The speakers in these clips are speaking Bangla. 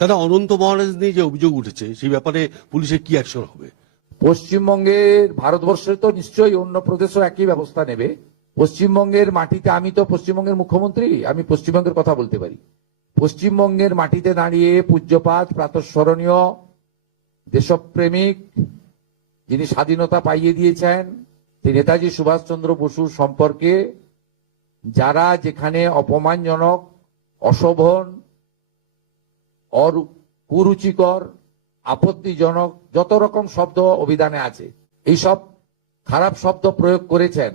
দাদা, অনন্ত মহারাজ নিয়ে যে অভিযোগ উঠেছে সেই ব্যাপারে পুলিশের কি অ্যাকশন হবে? পশ্চিমবঙ্গের, ভারতবর্ষে তো নিশ্চয়ই অন্য প্রদেশও একই ব্যবস্থা নেবে। পশ্চিমবঙ্গের মাটিতে, আমি তো পশ্চিমবঙ্গের মুখ্যমন্ত্রী, আমি পশ্চিমবঙ্গের কথা বলতে পারি। পশ্চিমবঙ্গের মাটিতে দাঁড়িয়ে পূজ্যপাত, প্রাতঃস্মরণীয়, দেশপ্রেমিক, যিনি স্বাধীনতা পাইয়ে দিয়েছেন, সেই নেতাজি সুভাষচন্দ্র বসু সম্পর্কে যারা যেখানে অপমানজনক, অশোভন, কুরুচিকর, আপত্তিজনক যত রকম শব্দ অভিধানে আছে, এইসব খারাপ শব্দ প্রয়োগ করেছেন,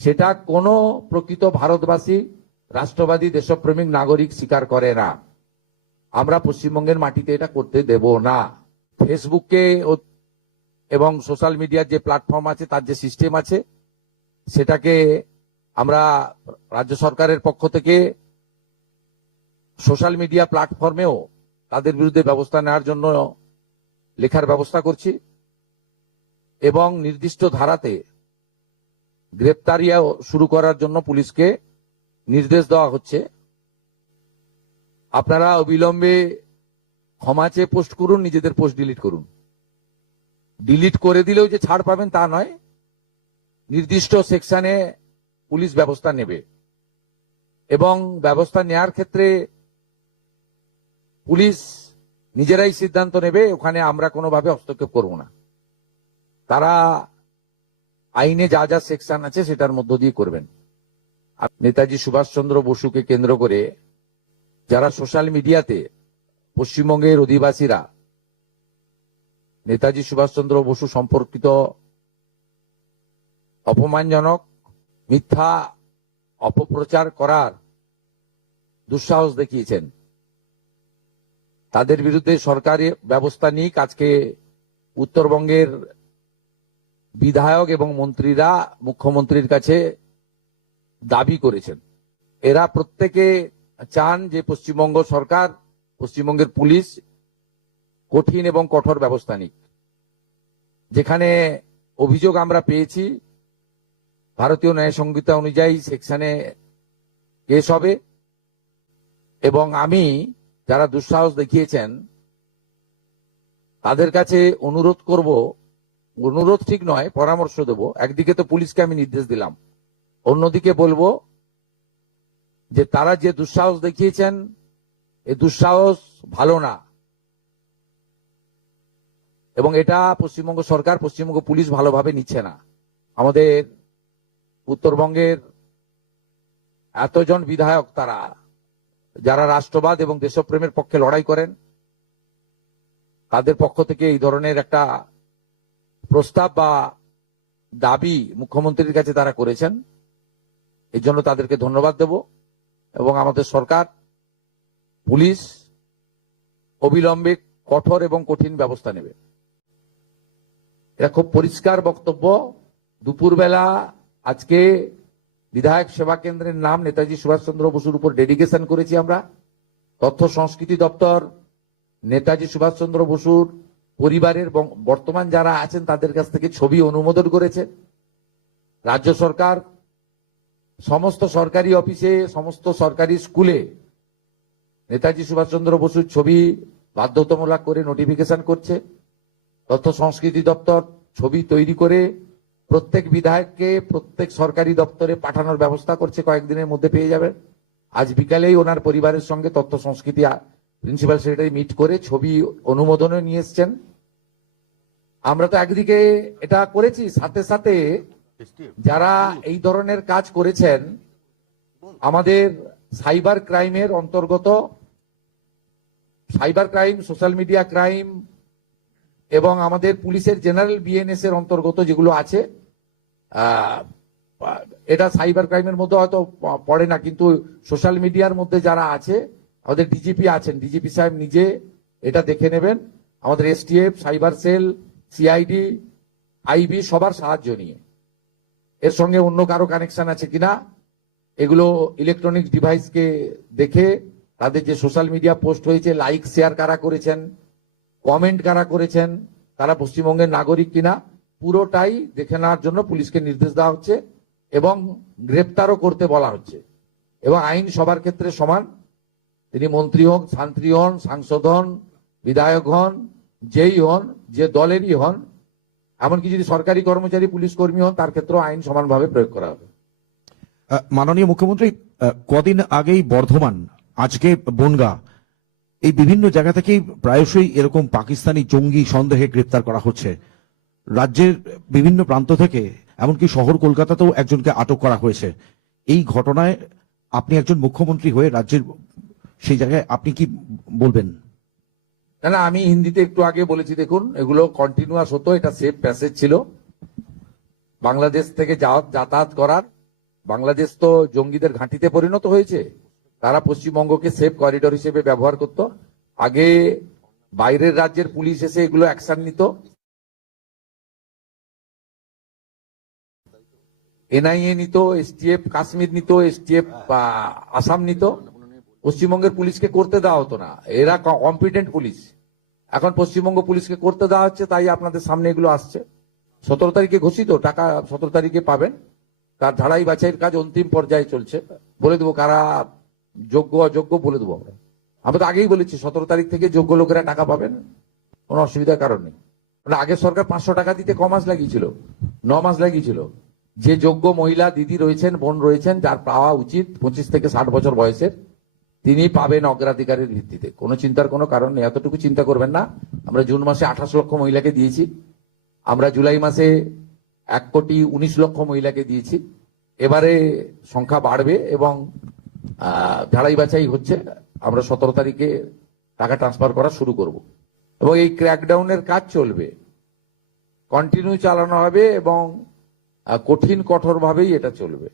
সেটা কোনো প্রকৃত ভারতবাসী, রাষ্ট্রবাদী, দেশপ্রেমিক নাগরিক স্বীকার করে না। আমরা পশ্চিমবঙ্গের মাটিতে এটা করতে দেব না। ফেসবুকে এবং সোশ্যাল মিডিয়ার যে প্ল্যাটফর্ম আছে, তার যে সিস্টেম আছে, সেটাকে আমরা রাজ্য সরকারের পক্ষ থেকে সোশ্যাল মিডিয়া প্ল্যাটফর্মেও তাদের বিরুদ্ধে ব্যবস্থা নেওয়ার জন্য লেখার ব্যবস্থা করছি এবং নির্দিষ্ট ধারাতে গ্রেপ্তারিয়া শুরু করার জন্য পুলিশকে নির্দেশ দেওয়া হচ্ছে। আপনারা অবিলম্বে ক্ষমা চেয়ে পোস্ট করুন, নিজেদের পোস্ট ডিলিট করুন। ডিলিট করে দিলেও যে ছাড় পাবেন তা নয়, নির্দিষ্ট সেকশনে পুলিশ ব্যবস্থা নেবে এবং ব্যবস্থা নেওয়ার ক্ষেত্রে পুলিশ নিজেরাই সিদ্ধান্ত নেবে, ওখানে আমরা কোনোভাবে হস্তক্ষেপ করব না। তারা আইনে যা যা সেকশন আছে সেটার মধ্য দিয়ে করবেন। নেতাজি সুভাষচন্দ্র বসুকে কেন্দ্র করে যারা সোশ্যাল মিডিয়াতে পশ্চিমবঙ্গের অধিবাসীরা নেতাজি সুভাষচন্দ্র বসু সম্পর্কিত অপমানজনক, মিথ্যা অপপ্রচার করার দুঃসাহস দেখিয়েছেন, তাদের বিরুদ্ধে সরকারি ব্যবস্থা নিক। আজকে উত্তরবঙ্গের বিধায়ক এবং মন্ত্রীরা মুখ্যমন্ত্রীর কাছে দাবি করেছেন। এরা প্রত্যেকে চান যে পশ্চিমবঙ্গ সরকার, পশ্চিমবঙ্গের পুলিশ কঠিন এবং কঠোর ব্যবস্থা নিক। যেখানে অভিযোগ আমরা পেয়েছি, ভারতীয় ন্যায় সংহিতা অনুযায়ী সেকশনে কেস হবে এবং আমি যারা দুঃসাহস দেখিয়েছেন তাদের কাছে অনুরোধ করব, অনুরোধ ঠিক নয়, পরামর্শ দেব। একদিকে তো পুলিশকে আমি নির্দেশ দিলাম, অন্যদিকে বলবো যে তারা যে দুঃসাহস দেখিয়েছেন, এই দুঃসাহস ভালো না এবং এটা পশ্চিমবঙ্গ সরকার, পশ্চিমবঙ্গ পুলিশ ভালোভাবে নিচ্ছে না। আমাদের উত্তরবঙ্গের এতজন বিধায়ক, তারা যারা রাষ্ট্রবাদ এবং দেশপ্রেমের পক্ষে লড়াই করেন, তাদের পক্ষ থেকে এই ধরনের একটা প্রস্তাব বা দাবি মুখ্যমন্ত্রীর কাছে তারা করেছেন। এর জন্য তাদেরকে ধন্যবাদ দেব এবং আমাদের সরকার, পুলিশ অবিলম্বে কঠোর এবং কঠিন ব্যবস্থা নেবে। এটা খুব পরিষ্কার বক্তব্য। দুপুরবেলা আজকে বিধায়ক সেবা কেন্দ্রের নাম নেতাজি সুভাষচন্দ্র বসুর উপর ডেডিকেশন করেছি আমরা। তথ্য সংস্কৃতি দপ্তর নেতাজি সুভাষচন্দ্র বসুর পরিবারের বর্তমান যারা আছেন তাদের কাছ থেকে ছবি অনুমোদন করেছে। রাজ্য সরকার সমস্ত সরকারি অফিসে, সমস্ত সরকারি স্কুলে নেতাজি সুভাষচন্দ্র বসুর ছবি বাধ্যতামূলক করে নোটিফিকেশন করছে। তথ্য সংস্কৃতি দপ্তর ছবি তৈরি করে প্রত্যেক বিধায়ককে প্রত্যেক সরকারি দপ্তরে পাঠানোর ব্যবস্থা করছে, কয়েকদিনের মধ্যে পেয়ে যাবেন। আজ বিকালেই ওনার পরিবারের সঙ্গে তথ্য সংস্কৃতি প্রিন্সিপাল সেক্রেটারি মিট করে ছবি অনুমোদনে নিয়ে এসছেন। আমরা তো একদিকে এটা করেছি, সাথে সাথে যারা এই ধরনের কাজ করেছেন, আমাদের সাইবার ক্রাইমের অন্তর্গত, cyber crime, social media crime এবং আমাদের পুলিশের জেনারেল বিএনএস এর অন্তর্গত যেগুলো আছে, এটা সাইবার ক্রাইমের মধ্যে হয়তো পড়ে না, কিন্তু সোশ্যাল মিডিয়ার মধ্যে যারা আছে, আমাদের ডিজিপি আছেন, ডিজিপি সাহেব নিজে এটা দেখে নেবেন। আমাদের STF, cyber cell, CID, IB সবার সাহায্য নিয়ে এর সঙ্গে অন্য কারো কানেকশন আছে কিনা এগুলো ইলেকট্রনিক ডিভাইসকে দেখে, তাদের যে সোশ্যাল মিডিয়া পোস্ট হয়েছে, লাইক শেয়ার কারা করেছেন, কমেন্ট কারা করেছেন, তারা পশ্চিমবঙ্গের নাগরিক কিনা, পুরোটাই দেখে নেওয়ার জন্য পুলিশকে নির্দেশ দেওয়া হচ্ছে এবং গ্রেপ্তারও করতে বলা হচ্ছে। এবং আইন সবার ক্ষেত্রে সমান, তিনি মন্ত্রী হন, শান্ত্রী হন, সাংসদ হন, বিধায়ক হন, যেই হন, যে দলেরই হন, এমনকি যদি সরকারি কর্মচারী পুলিশ কর্মী হন, তার ক্ষেত্রেও আইন সমানভাবে প্রয়োগ করা হবে। মাননীয় মুখ্যমন্ত্রী, কদিন আগেই বর্ধমান, আজকে বনগা, এই বিভিন্ন জায়গা থেকেই প্রায়শই এরকম পাকিস্তানি জঙ্গি সন্দেহে গ্রেপ্তার করা হচ্ছে। রাজ্যের বিভিন্ন প্রান্ত থেকে, এমনকি শহর কলকাতাতেও একজনকে আটক করা হয়েছে। এই ঘটনায় আপনি একজন মুখ্যমন্ত্রী হয়ে রাজ্যের সেই জায়গায় আপনি কি বলবেন? না না, আমি হিন্দিতে একটু আগে বলেছি, দেখুন এগুলো কন্টিনিউয়াস হতো, এটা সেফ প্যাসেজ ছিল বাংলাদেশ থেকে যাতায়াত করার। বাংলাদেশ তো জঙ্গিদের ঘাঁটিতে পরিণত হয়েছে, তারা পশ্চিমবঙ্গকে সেফ করিডোর হিসেবে ব্যবহার করত। আগে বাইরের রাজ্যের পুলিশ এসে এগুলো অ্যাকশন নিত, এনআইএ নিত, এসটিএফ কাশ্মীর নিত, এসটিএফ আসাম নিত। পশ্চিমবঙ্গের পুলিশকে করতে দেওয়া হতো না, এরা কম্পিটেন্ট পুলিশ। এখন পশ্চিমবঙ্গ পুলিশকে করতে দেওয়া হচ্ছে, তাই আপনাদের সামনে এগুলো আসছে। 17 তারিখে ঘোষিত, টাকা 17 তারিখে পাবেন। তার ধারাই বাছাইয়ের কাজ অন্তিম পর্যায়ে চলছে, বলে দেবো কারা যোগ্য অযোগ্য বলে দেবো। আমরা তো আগেই বলেছি 17 তারিখ থেকে যোগ্য লোকেরা টাকা পাবেন, কোনো অসুবিধার কারণ নেই। মানে আগের সরকার 500 টাকা দিতে ক মাস লাগিয়েছিল, 9 মাস লাগিয়েছিল। যে যোগ্য মহিলা দিদি রয়েছেন, বোন রয়েছেন, যার পাওয়া উচিত 25 থেকে 60 বছর বয়সের, তিনি পাবেন অগ্রাধিকারের ভিত্তিতে। কোনো চিন্তার কোনো কারণ নেই, এতটুকু চিন্তা করবেন না। আমরা জুন মাসে 28 লক্ষ মহিলাকে দিয়েছি, আমরা জুলাই মাসে 1,19,00,000 মহিলাকে দিয়েছি। এবারে সংখ্যা বাড়বে এবং ধারাই বাছাই হচ্ছে। আমরা 17 তারিখে টাকা ট্রান্সফার করা শুরু করব এবং এই ক্র্যাকডাউনের কাজ চলবে, কন্টিনিউ চালানো হবে এবং কঠিন কঠোরভাবেই এটা চলবে।